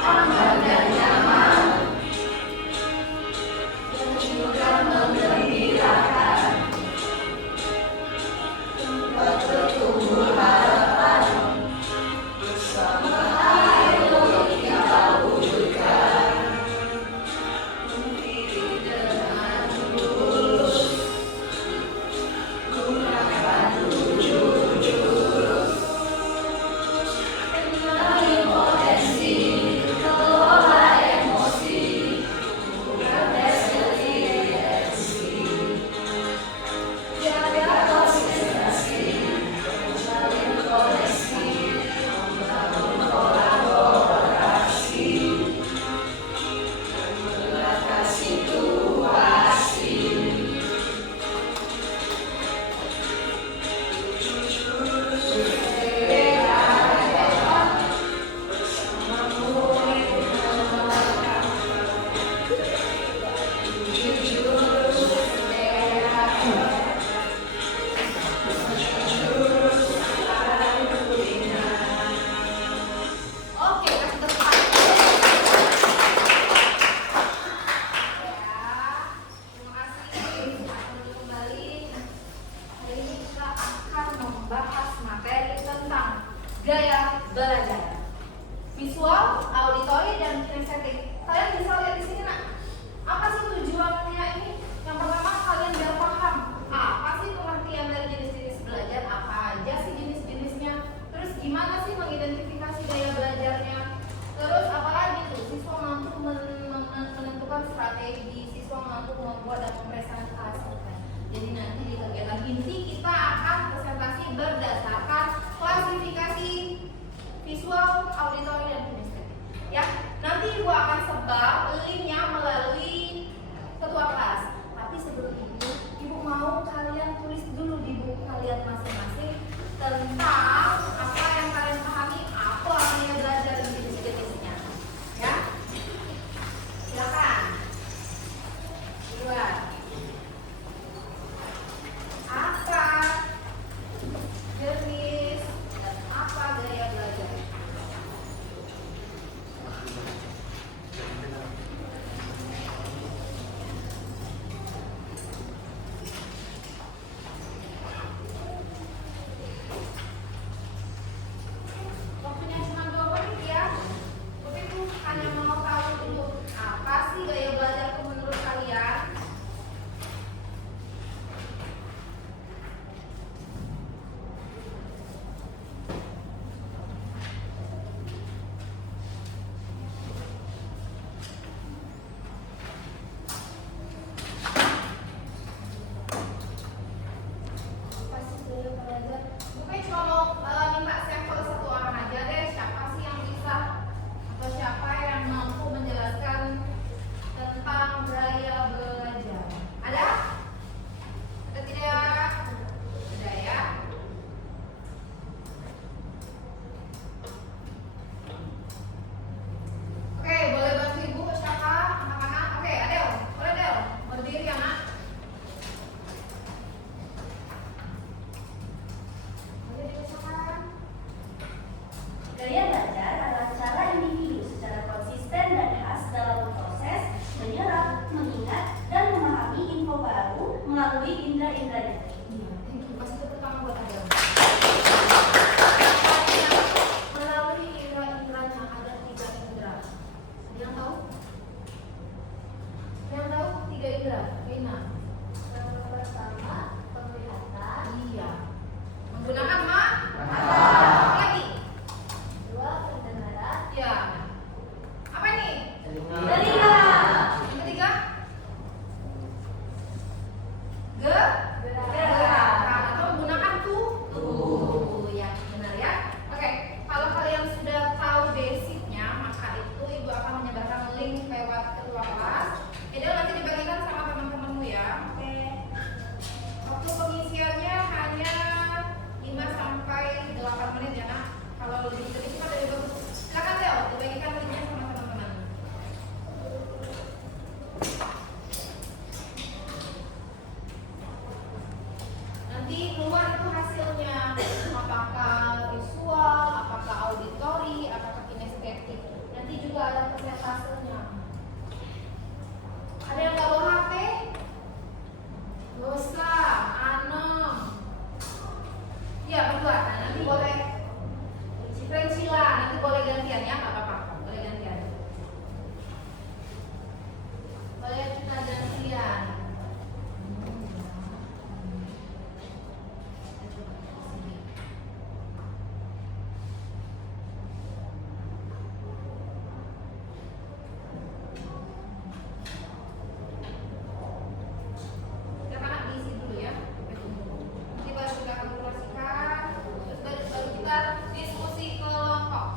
aman dan nyaman, dan juga menggembirakan, tempat bertumbuh harapan, bersama air untuk kita wujudkan, memilih dengan tulus, gunakan tujuh jurus, kenali potensi, kelola emosi, bukan resiliensi, jaga konsistensi, menjalin koneksi, membangun kolaborasi, menggunakan situasi. Oke, kasih tepuk tangan. Terima kasih. Selamat kembali. Hari ini kita akan membahas materi tentang gaya belajar, visual, auditori, dan kinestetik. Kalian bisa lihat di sini, nak. Apa sih tujuannya ini? Yang pertama, kalian biar paham apa sih pengertian dari jenis-jenis belajar, apa aja sih jenis-jenisnya, terus gimana sih mengidentifikasi gaya belajarnya, terus apalagi tuh siswa mampu menentukan strategi, siswa mampu membuat dan mempresentasikan. Jadi nanti di kegiatan inti kita akan presentasi berdasarkan klasifikasi visual, auditori, dan kinestetik. Ya, nanti ibu akan sebar linknya melalui ketua kelas. Tapi sebelum itu, ibu mau kalian tulis dulu di buku kalian masing-masing tentang apa yang kalian pahami, apa yang belajar di jenis-jenisnya. Ya, silakan. Dua. Apa jenis dan apa gaya belajar? Waktunya cuma 2 menit ya. Tapi tuh hanya mau tahu dulu apa sih gaya belajar menurut kalian? Apa sih gaya belajar? Mungkin cuma mau minta sampel satu orang aja deh. Siapa sih yang bisa atau siapa yang mampu menjelaskan tentang gaya belajar? Ada? Ada tidak? Ada ya? Oke, boleh bantu ibu siapa? Anak-anak? Oke, Adel. Boleh Adel? Berdiri ya, nak? Boleh dibacakan? Gaya belajar adalah cara individu secara konsisten dan khas dalam proses menyerap, mengingat, dan memahami info baru melalui indera-inderanya. Iya, thank you. Kasih tepuk tangan buat Adel. Melalui indera-inderanya ada 3 indera. Ada yang tahu? Yang tahu 3 indera? Rina. Yang pertama, penglihatan. Iya. Menggunakan mata. Apa lagi? Dua, boleh gantian ya, nggak apa-apa. Boleh gantian. Boleh kita gantian. Siapa nak diisi dulu ya? Nanti baru kita kalkulasikan, terus baru kita diskusi kelompok.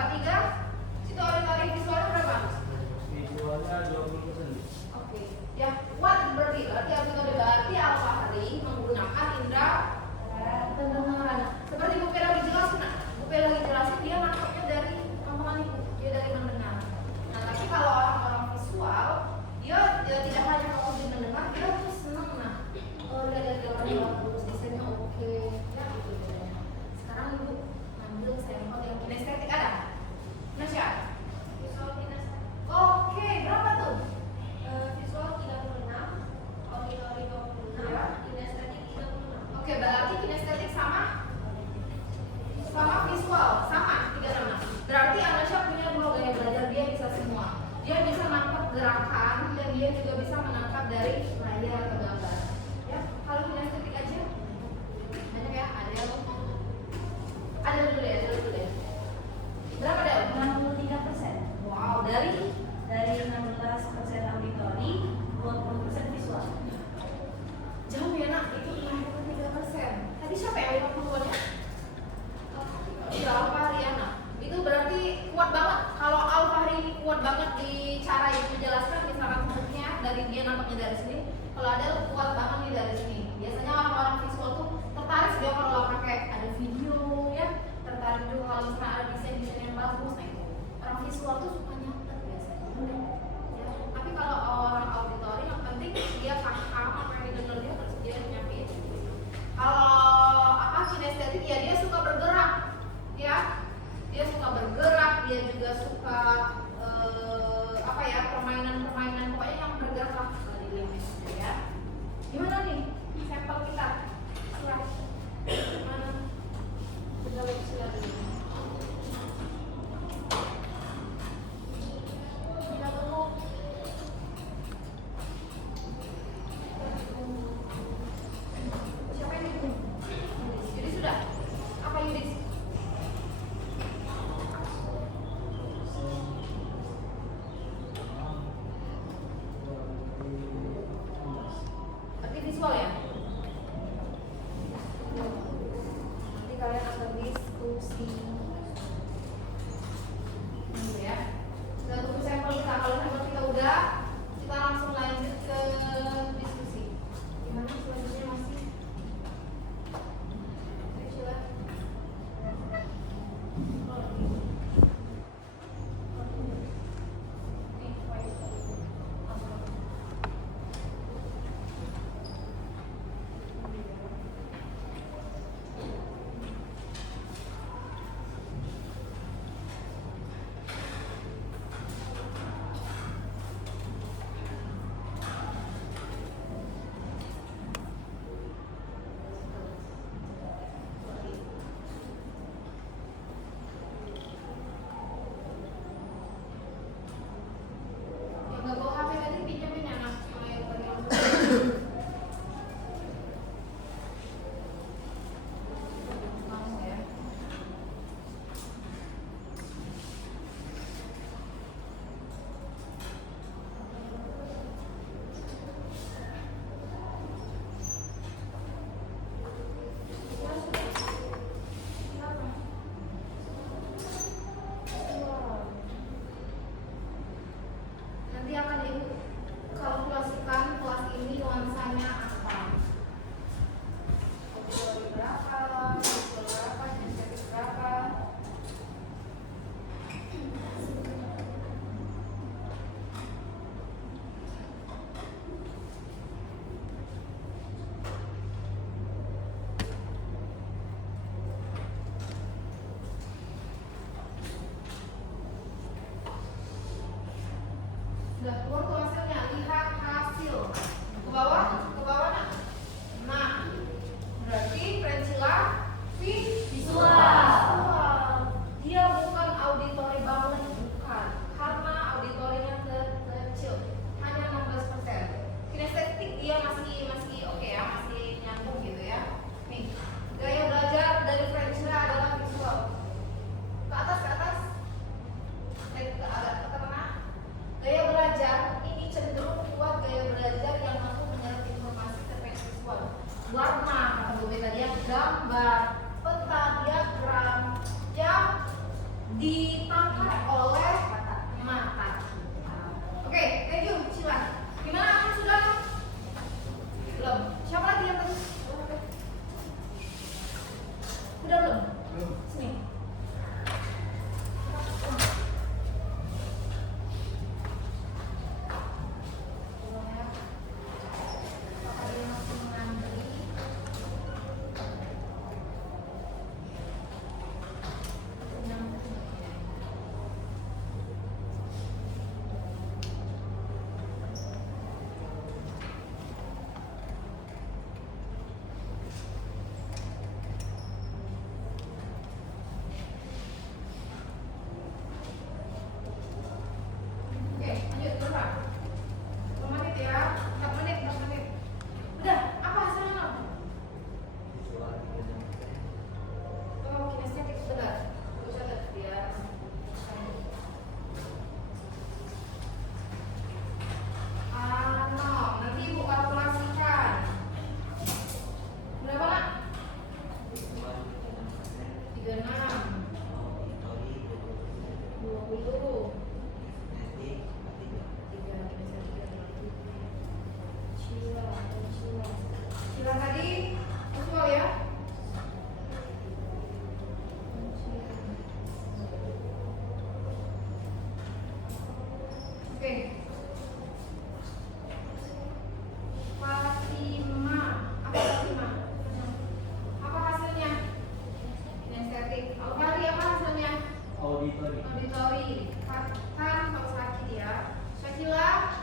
IPA 3, situ auditory visualnya berapa? Visualnya 20%. Oke, ya kuat berarti auditory berarti Al-Fahri menggunakan indera pendengaran. Seperti Bu Pera dijelaskan, Bu Pera lagi jelasin dia nangkapnya dari omongan ibu, dia dari mendengar. Nah tapi kalau orang-orang visual, dia tidak hanya fokus di mendengar, dia tuh seneng. Nah, oh dia dari gambar bagus, desainnya oke, ya gitu bedanya. Sekarang ibu ngambil sampel yang kinestetik ada? Nasya? Visual kinestetik. Oke, berapa tuh? Visual 36, auditory 26, Ya. kinestetik 36. Oke, berarti kinestetik sama visual sama 36. Berarti Anasya punya dua gaya belajar, dia bisa semua. Dia bisa menangkap gerakan dan dia juga bisa menangkap dari layar atau gambar. Ya, kalau kinestetik aja banyak ya, ada dulu deh. Berapa deh? 63%. Wow, dari 16% auditory, 20% visual. jauh ya nak, itu 63%. Tadi siapa ya 50-an-nya? Iya, Al-Fahri anak. Itu berarti kuat banget. Kalau Al-Fahri ini kuat banget di cara yang dijelaskan, misalkan bentuknya dari dia nampaknya dari sini. Kalau ada kuat banget nih dari sini. Biasanya orang-orang visual tuh tertarik dia kalau pakai ada video ya, tertarik juga kalau misalnya ada desain yang bagus. Nah itu orang visual tuh suka nyatet biasanya. Ya. Tapi kalau orang auditori yang penting dia paham apa yang didengar dia terus dia nyampein. Kalau kinestetik ya dia suka bergerak. Ya, dia suka bergerak, dia juga suka permainan pokoknya yang bergerak lah kalau dilihat ya. Gimana nih sampel kita? Siap. Gimana? Kita lihat dulu. Kita tunggu. Siapa yang ditunggu? Yudis sudah? Apa Yudis? Berarti visual ya? Nanti kalian akan diskusi dulu ya. Kita tunggu sampel kita. Kalau sampel kita udah, kita langsung lanjut ke diskusi. Gimana selanjutnya masih? Ayo coba. Yang nggak bawa HP tadi pinjamin ya nak sama yang tadi yang kamu ya. Nanti akan ibu kalkulasikan kelas ini nuansanya apa. Auditori berapa, visual berapa, kinestetik berapa. Sudah keluar tuh hasilnya, lihat hasil. Ke bawah nak. Nah, berarti Francila visual. Dia bukan auditori banget, bukan. Karena auditorinya kecil, hanya 16%. Kinestetik dia masih oke ya, masih nyambung gitu ya. Nih, gaya belajar dari Francila adalah visual. Ke atas. Agak ke tengah. Gaya belajar ini 20. Nanti Cila tadi visual ya. Oke. Fatima, apa Fatima? Apa hasilnya? Kinestetik. Alfari apa hasilnya? Auditori. Auditori. Kan kalau sakit ya. Syakila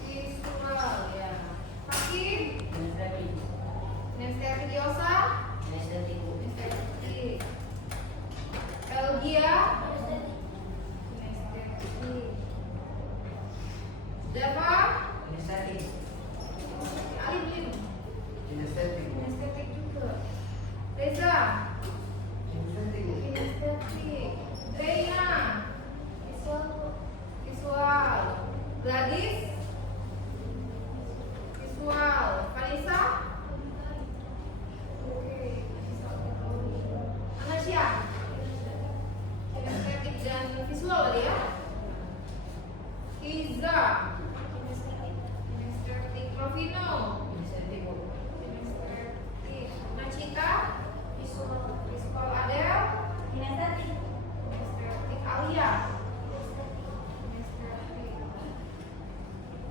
visual ya. Hakim kinestetik. Yosa kinestetik. Elgia kinestetik. Dava Ali belum kinestetik juga. Reza kinestetik. Reina visual. Gladys visual. Vanessa oke. Anasya kinestetik dan visual tadi ya. Iza kinestetik. Provino kinestetik. Nachita visual. Adel Kinestetik. kinestetik. Alia kinestetik.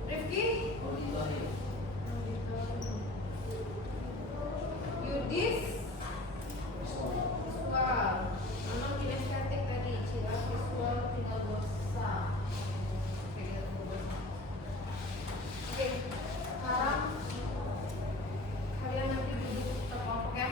Rifki Auditori. Yudis visual. Anak kinestetik tadi. Cila visual tinggal dosa. Oke, sekarang kalian nanti duduk terkelompok ya.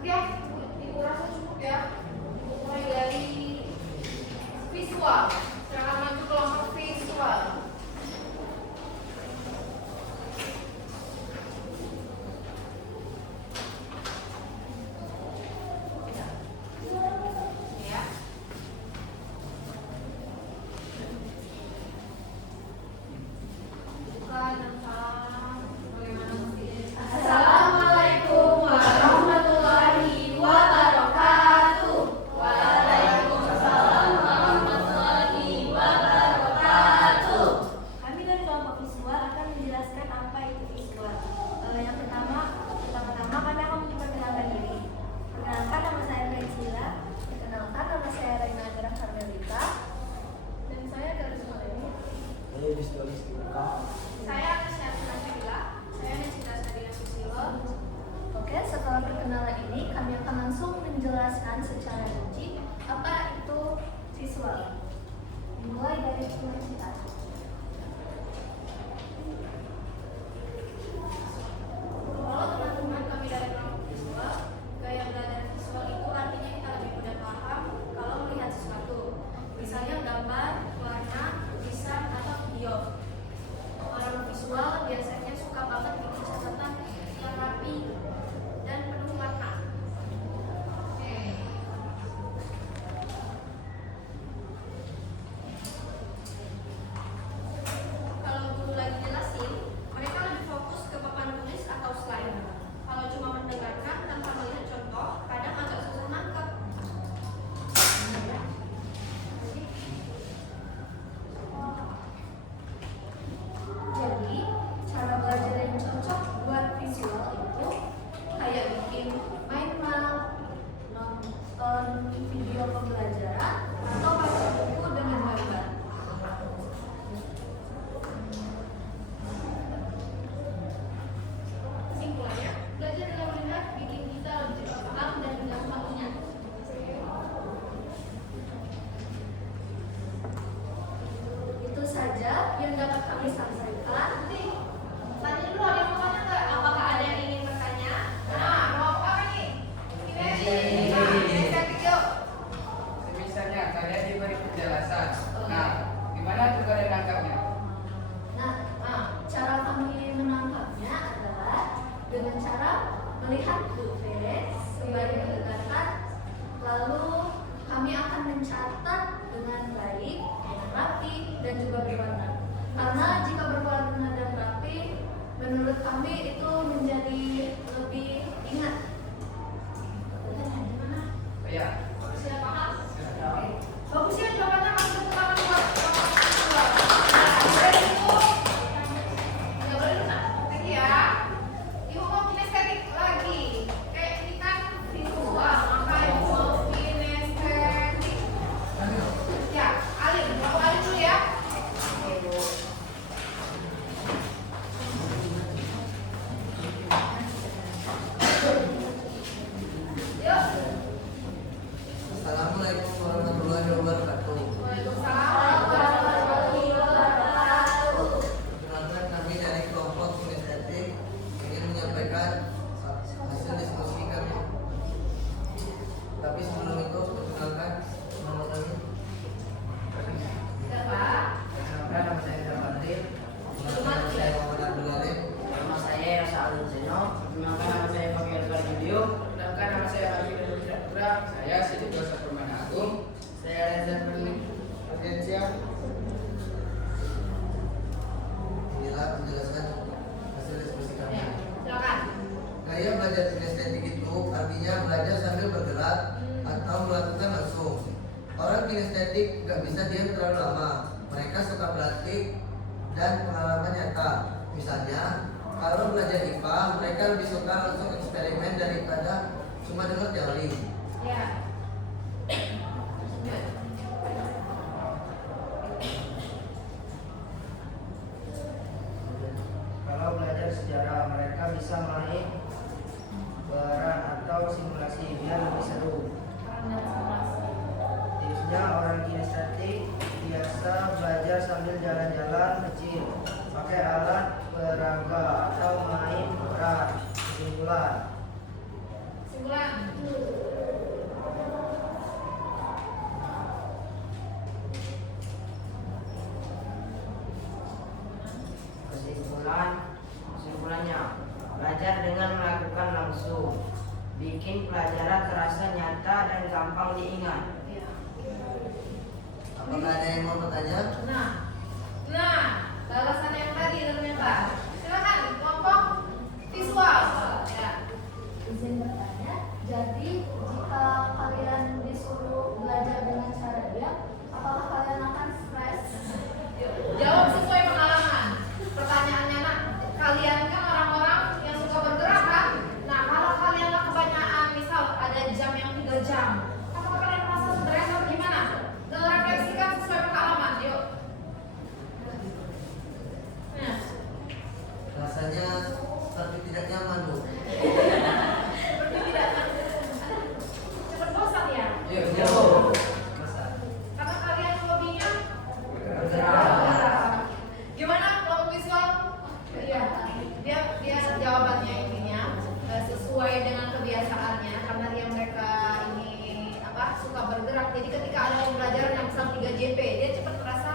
Oke, Ibu rasa cukup ya. Mulai dari visual. Silakan maju kelompok visual. Ya. Bukan tentang bagaimana mestinya. Assalamualaikum warahmatullahi wabarakatuh. Waalaikumsalam warahmatullahi wabarakatuh. Kami dari kelompok visual akan menjelaskan apa itu visual. Yang pertama-tama kami akan memperkenalkan diri. Perkenalkan, nama saya Priscilla. Perkenalkan, nama saya Reina Gerah Carmelita. Dan saya Garis Maleni. Saya Anisya Nabila. Saya Nesita Sabina Susilo. Oke, setelah perkenalan ini kami akan langsung menjelaskan secara rinci apa itu visual. Dimulai dari Nesita. Halo teman-teman, kami dari kelompok visual. Gaya belajar visual itu artinya kita lebih mudah paham kalau melihat sesuatu. Misalnya gambar, warna, tulisan, atau video. saja yang dapat kami sampaikan. Tanya dulu, ada yang mau tanya nggak? Apakah ada yang ingin bertanya? Nah, mau apa nih? Ini. Nah, inisiatif yuk. Misalnya kalian diberi penjelasan. Nah, gimana tuh kalian nangkapnya? Nah, cara kami menangkapnya adalah dengan cara melihat teks sembari mendengarkan, lalu kami akan mencatat dengan baik, dengan rapi, dan juga berwarna. Karena jika berwarna dan rapi, menurut kami itu menjadi lebih ingat. Gimana? Ya. Siapa paham? Oke. Bagus ya jawabannya, masih tepuk tangan buat Bapak Siswa. Nah, dari itu nggak boleh lupa. Lagi ya. Ibu mau kinestetik lagi. Kayak ini kan visual, maka ibu mau kinestetik. Ya, Alim, aku Alim dulu ya. Oke, Bu. Yuk. Assalamualaikum warahmatullahi wabarakatuh. Waalaikumsalam warahmatullahi wabarakatuh. Perkenalkan kami dari kelompok kinestetik ingin menyampaikan hasil diskusi kami. Tapi sebelum itu perkenalkan nama kami. Siapa? Perkenalkan, nama saya Darmanin. Nama saya Muhammad Abdul Alim. Nama saya Yasa Alun Seno. Perkenalkan, nama saya Fakir Aswar Video. Perkenalkan, nama saya Adi Putra Putra. Saya Siti Dosa Permana Agung. Saya Reza Ferdiansyah. Inilah penjelasan hasil diskusi kami. Ya, silakan. Gaya belajar kinestetik itu artinya belajar sambil bergerak atau melakukan langsung. Orang kinestetik gak bisa diam terlalu lama. Mereka suka praktik dan pengalaman nyata. Misalnya, kalau belajar IPA, mereka lebih suka langsung eksperimen daripada cuma dengar teori. Ya. Kalau belajar sejarah, mereka bisa main peran atau simulasi biar lebih seru. Tipsnya, orang kinestetik biasa belajar sambil jalan-jalan kecil, pakai alat peraga atau main peran. Kesimpulan, Simpulan. kesimpulannya, belajar dengan melakukan langsung, bikin pelajaran terasa nyata dan gampang diingat. Ya. Apakah ada yang mau bertanya? Nah, balasan yang tadi ternyata. Silakan kelompok visual. Ya. Izin bertanya, jadi jika kalian disuruh belajar dengan cara diam, apakah kalian akan stres? Jawab sesuai pengalaman. Pertanyaannya nak, kalian kan orang-orang yang suka bergerak kan? Nah, kalau kalian kebanyakan, misal ada jam yang 3 jam, apakah kalian merasa stres atau gimana? Refleksikan sesuai pengalaman, yuk. Nah, Rasanya seperti tidak nyaman, Bu. seperti tidak cepat bosan ya? Yuk, Karena kalian hobinya bergerak. gimana kelompok visual? Iya, dia jawabannya intinya sesuai dengan kebiasaannya karena dia mereka ini suka bergerak. Jadi ketika ada pembelajaran yang misal 3 JP, dia cepat merasa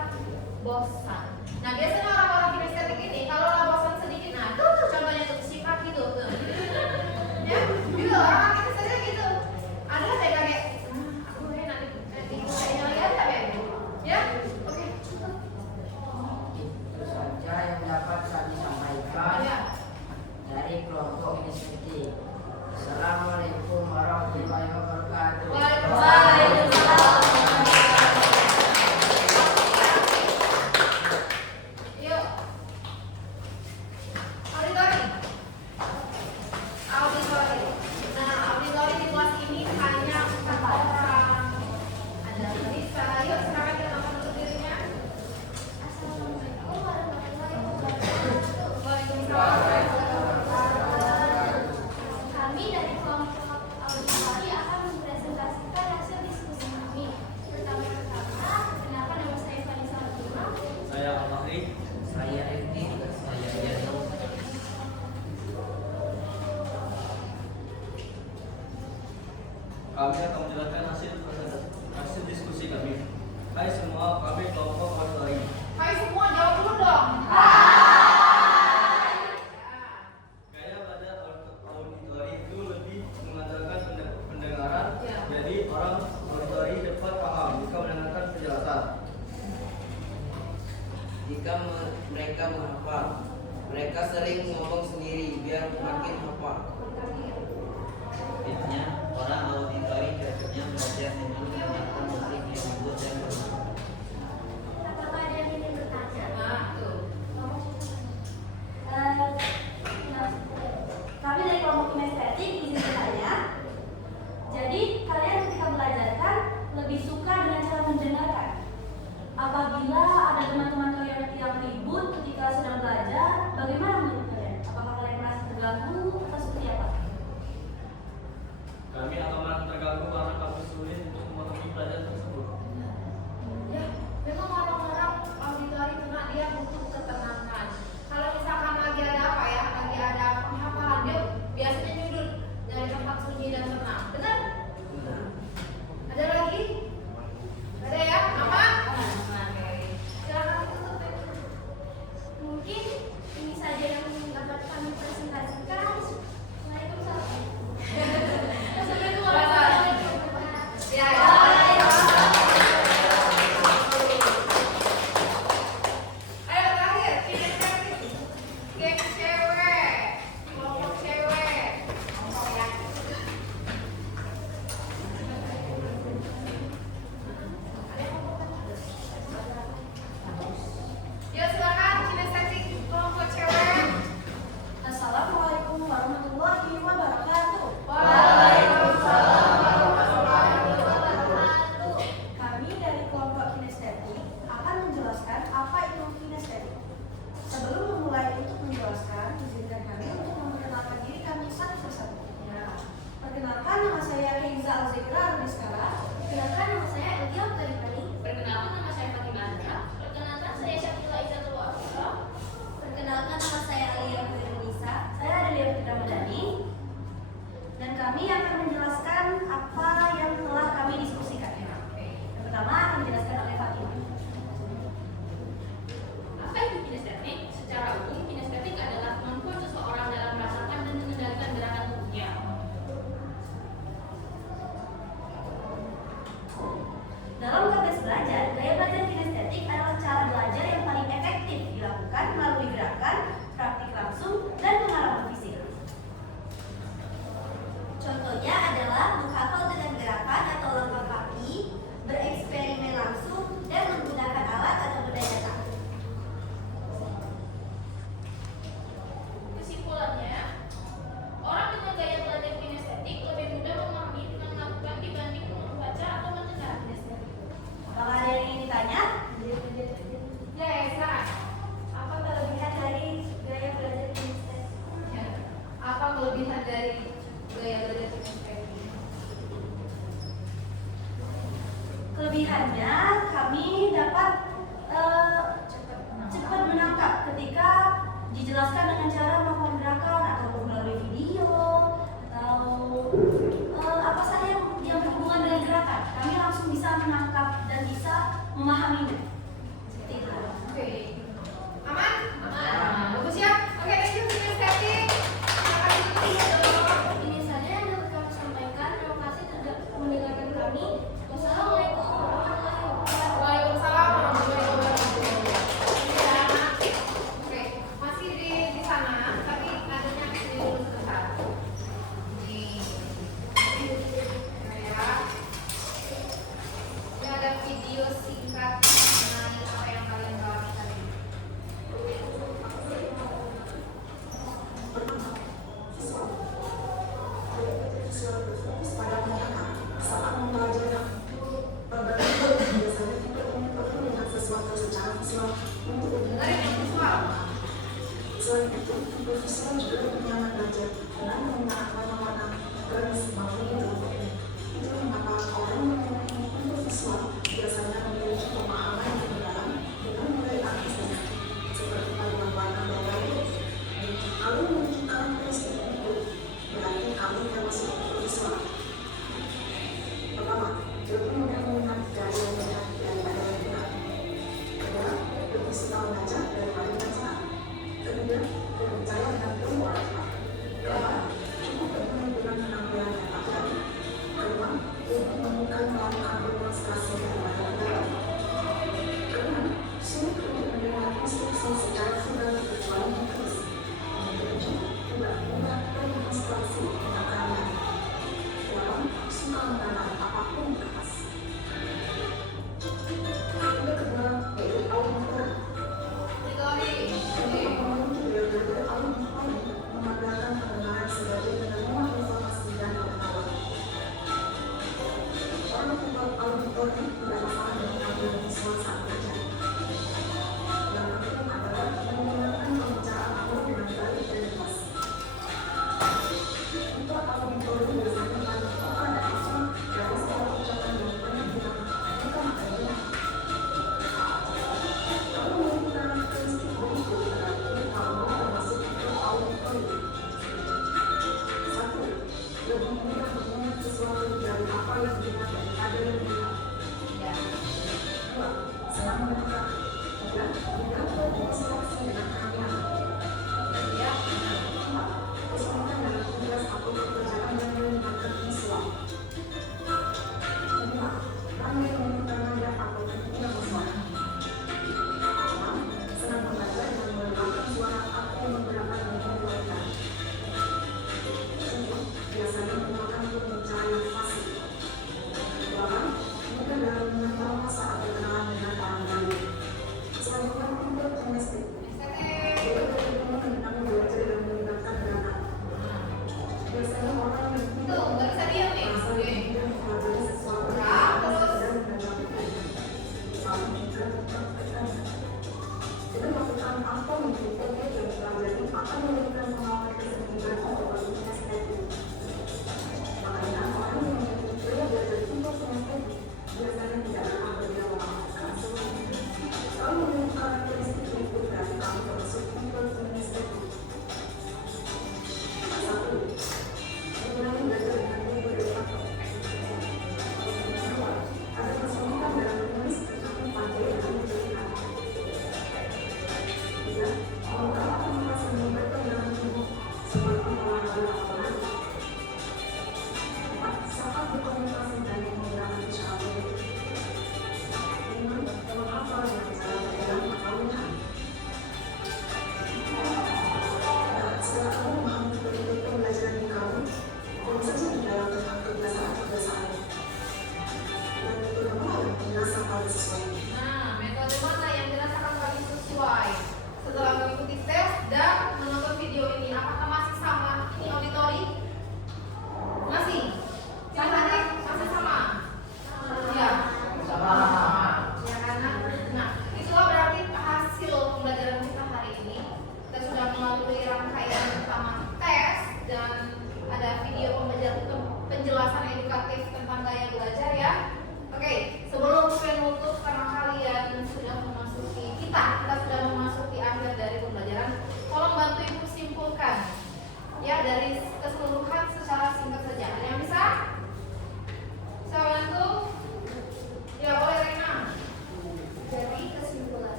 bosan. Nah, biasanya orang-orang kinestetik ini kalau lah bosan sedikit, nah tuh contohnya tuh sifat gitu tuh. Ya, gitu orang kinestetik gitu. Ada kayak aku nanti kayaknya lagi ada kayak ya. Oke. Itu saja yang dapat kami sampaikan Ya. dari kelompok kinestetik. Assalamualaikum warahmatullahi wabarakatuh. Waalaikumsalam. kami akan menjelaskan hasil diskusi kami. Hai semua, kami kelompok auditori. Hai semua, jawab dulu dong. Gaya belajar auditori itu lebih mengandalkan pendengaran. Jadi orang auditori dapat paham jika mendengarkan penjelasan. Jika mereka menghafal, mereka sering ngomong sendiri biar makin hafal. Tipsnya, orang auditori cocoknya belajar dengan mendengarkan musik yang lembut dan tenang. Apakah ada yang ingin bertanya? Nah, tuh. Kami dari kelompok kinestetik izin bertanya. Jadi kalian ketika belajarkan lebih suka dengan cara mendengarkan. Apabila ada teman-teman kalian yang ribut ketika sedang belajar, bagaimana menurut kalian? Apakah kalian merasa terganggu atau seperti apa? Kami akan merasa terganggu karena kami sulit untuk memahami pelajaran tersebut. Ya, memang orang-orang auditori karena dia butuh ketenangan. Kalau misalkan lagi ada apa ya, lagi ada penghafalan, dia biasanya nyudut dari tempat sunyi dan tenang. Benar? Ada lagi? Ada ya? Aman? Oke. Silakan tutup ya. Mungkin ini saja yang dapat kami presentasikan. Waalaikumsalam. Ya, ya. Ayo terakhir, kinestetik. Geng cewek, kelompok cewek. Ngomong ya. Ya silakan kinestetik kelompok cewek. Assalamualaikum warahmatullahi wabarakatuh. Waalaikumsalam warahmatullahi wabarakatuh. Kami dari kelompok kinestetik akan menjelaskan apa itu kinestetik. Sebelum memulai untuk menjelaskan, izinkan kami untuk memperkenalkan diri kami satu persatu. Ya. Perkenalkan, nama saya Keiza Alzekra Rudiskara. Perkenalkan, nama saya Elgia Utaripani. Perkenalkan, nama saya Fatimah Andra. Perkenalkan, saya Syakila Izzatul Wafira. Perkenalkan, nama saya Alia Firunisa. Saya Adelia Fitri Ramadhani. Dan kami akan menjelaskan apa yang telah kami diskusikan. Yang pertama akan dijelaskan oleh Fatimah. Apa itu kinestetik? Secara umum, kinestetik adalah kemampuan seseorang dalam merasakan dan mengendalikan gerakan tubuhnya. Dalam konteks belajar, gaya belajar kinestetik adalah cara belajar yang paling efektif dilakukan melalui gerakan, praktik langsung, dan pengalaman fisik. Contohnya adalah menghafal dengan gerakan atau langkah kaki, bereksperimen langsung, dan menggunakan alat atau benda nyata. Kesimpulannya, orang dengan gaya belajar kinestetik lebih mudah memahami dengan melakukan dibanding membaca atau mendengar. Apakah ada yang ingin ditanya? Ya, silakan. Apa kelebihan dari gaya belajar kinestetik? Ya. Apa kelebihan dari gaya belajar kinestetik? Kelebihannya kami dapat cepat menangkap ketika dijelaskan dengan cara melakukan gerakan atau melalui video atau apa saja yang berhubungan dengan gerakan. Kami langsung bisa menangkap dan bisa memahaminya. Seperti itu. Oke. Aman? Aman. Bagus ya? Oke, thank you kinestetik. Terima kasih. Ini saja yang dapat kami sampaikan. Terima kasih sudah mendengarkan kami. Wassalamualaikum warahmatullahi wabarakatuh. Waalaikumsalam warahmatullahi wabarakatuh. Ya. Oke, masih di sana, tapi nadanya kesini dulu sebentar. Nih. Ya. Ini ada video singkat mengenai apa yang kalian bahas tadi. Dengerin yang visual. Selain itu, visual juga penyaman belajar dengan menggunakan warna-warna dan semakin itu. Itu mengapa orang mengenai untuk visual biasanya memiliki pemahaman yang mendalam dengan mulai aktifnya, seperti paduan warna dan lain. Kalau memiliki karakteristik itu, berarti kamu yang masuk visual. atau mengikuti kegiatan belajar akan memberikan pengalaman tersendiri untuk kinesthetik.